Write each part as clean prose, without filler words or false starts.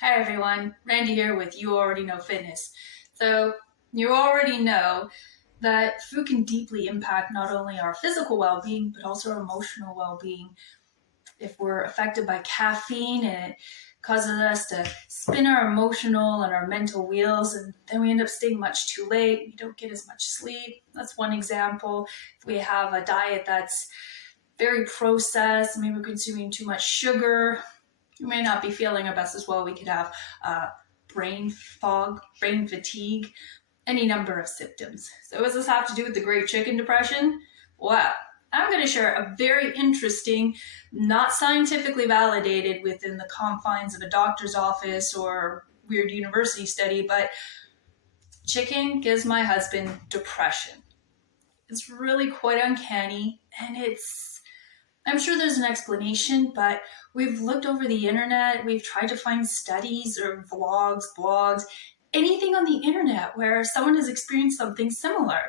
Hi everyone, Randy here with You Already Know Fitness. So, you already know that food can deeply impact not only our physical well being, but also our emotional well being. If we're affected by caffeine and it causes us to spin our emotional and our mental wheels, and then we end up staying much too late, we don't get as much sleep. That's one example. If we have a diet that's very processed, maybe we're consuming too much sugar, we may not be feeling our best as well. We could have brain fog, brain fatigue, any number of symptoms. So what does this have to do with the great chicken depression? Well, I'm going to share a very interesting, not scientifically validated within the confines of a doctor's office or weird university study, but chicken gives my husband depression. It's really quite uncanny, and I'm sure there's an explanation, but we've looked over the internet, we've tried to find studies or vlogs, blogs, anything on the internet where someone has experienced something similar.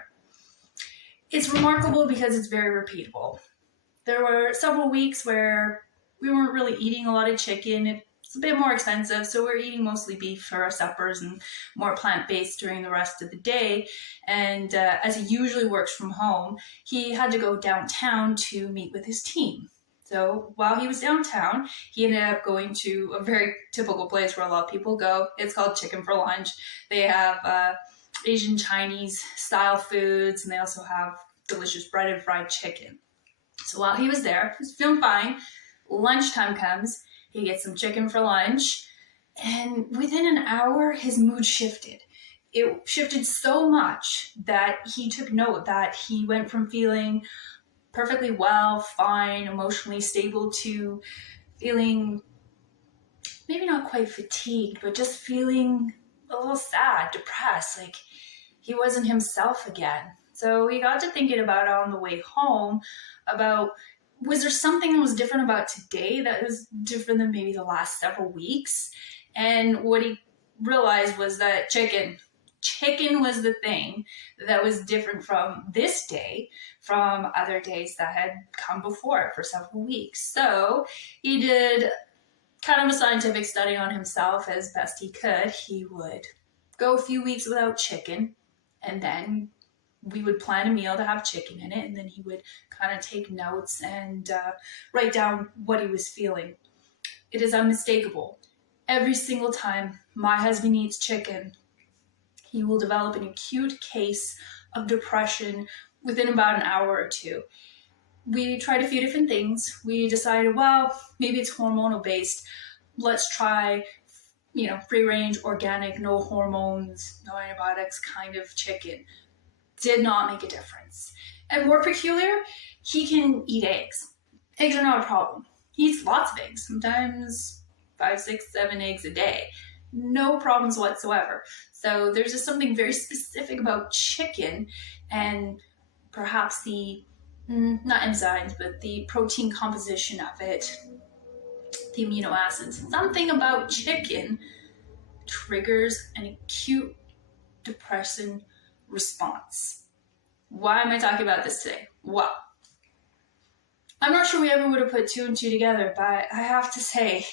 It's remarkable because it's very repeatable. There were several weeks where we weren't really eating a lot of chicken. It's a bit more expensive, so we're eating mostly beef for our suppers and more plant-based during the rest of the day. And as he usually works from home, he had to go downtown to meet with his team. So while he was downtown, he ended up going to a very typical place where a lot of people go. It's called Chicken for Lunch. They have Asian Chinese style foods, and they also have delicious breaded fried chicken. So while he was there, he was feeling fine. Lunchtime comes, he gets some chicken for lunch, and within an hour, his mood shifted. It shifted so much that he took note that he went from feeling perfectly well, fine, emotionally stable to feeling maybe not quite fatigued, but just feeling a little sad, depressed, like he wasn't himself again. So we got to thinking about it on the way home about, was there something that was different about today that was different than maybe the last several weeks? And what he realized was that chicken was the thing that was different from this day from other days that had come before for several weeks. So he did kind of a scientific study on himself as best he could. He would go a few weeks without chicken, and then we would plan a meal to have chicken in it, and then he would kind of take notes and write down what he was feeling. It is unmistakable. Every single time my husband eats chicken, he will develop an acute case of depression within about an hour or two. We tried a few different things. We decided, well, maybe it's hormonal based. Let's try, free range, organic, no hormones, no antibiotics kind of chicken. Did not make a difference. And more peculiar, he can eat eggs. Eggs are not a problem. He eats lots of eggs, sometimes 5, 6, 7 eggs a day. No problems whatsoever. So there's just something very specific about chicken and perhaps the, not enzymes, but the protein composition of it, the amino acids. Something about chicken triggers an acute depression response. Why am I talking about this today? Well, I'm not sure we ever would have put two and two together, but I have to say,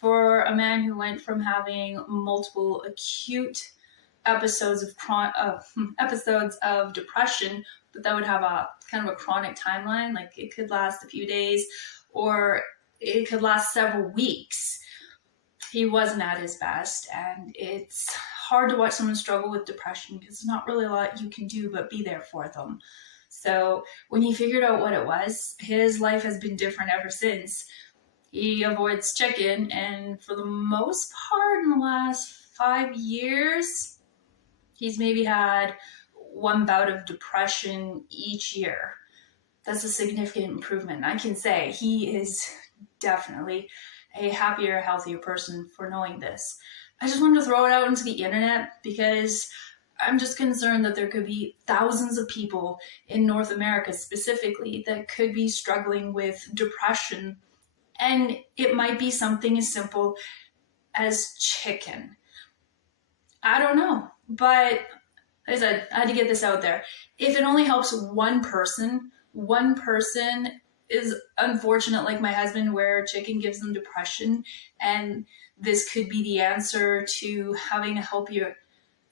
for a man who went from having multiple acute episodes of depression, but that would have a kind of a chronic timeline, like it could last a few days or it could last several weeks. He wasn't at his best, and it's hard to watch someone struggle with depression because there's not really a lot you can do but be there for them. So when he figured out what it was, his life has been different ever since. He avoids chicken, and for the most part in the last 5 years, he's maybe had one bout of depression each year. That's a significant improvement. I can say he is definitely a happier, healthier person for knowing this. I just wanted to throw it out into the internet because I'm just concerned that there could be thousands of people in North America specifically that could be struggling with depression, and it might be something as simple as chicken. I don't know, but like I said, I had to get this out there. If it only helps one person is unfortunate, like my husband, where chicken gives them depression, and this could be the answer to having a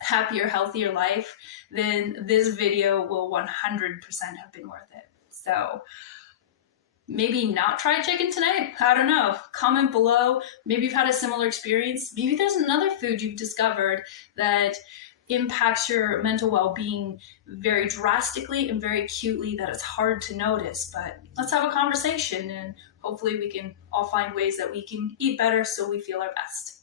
happier, healthier life, then this video will 100% have been worth it. So maybe not try chicken tonight. I don't know. Comment below. Maybe you've had a similar experience. Maybe there's another food you've discovered that impacts your mental well-being very drastically and very acutely that it's hard to notice. But let's have a conversation, and hopefully we can all find ways that we can eat better so we feel our best.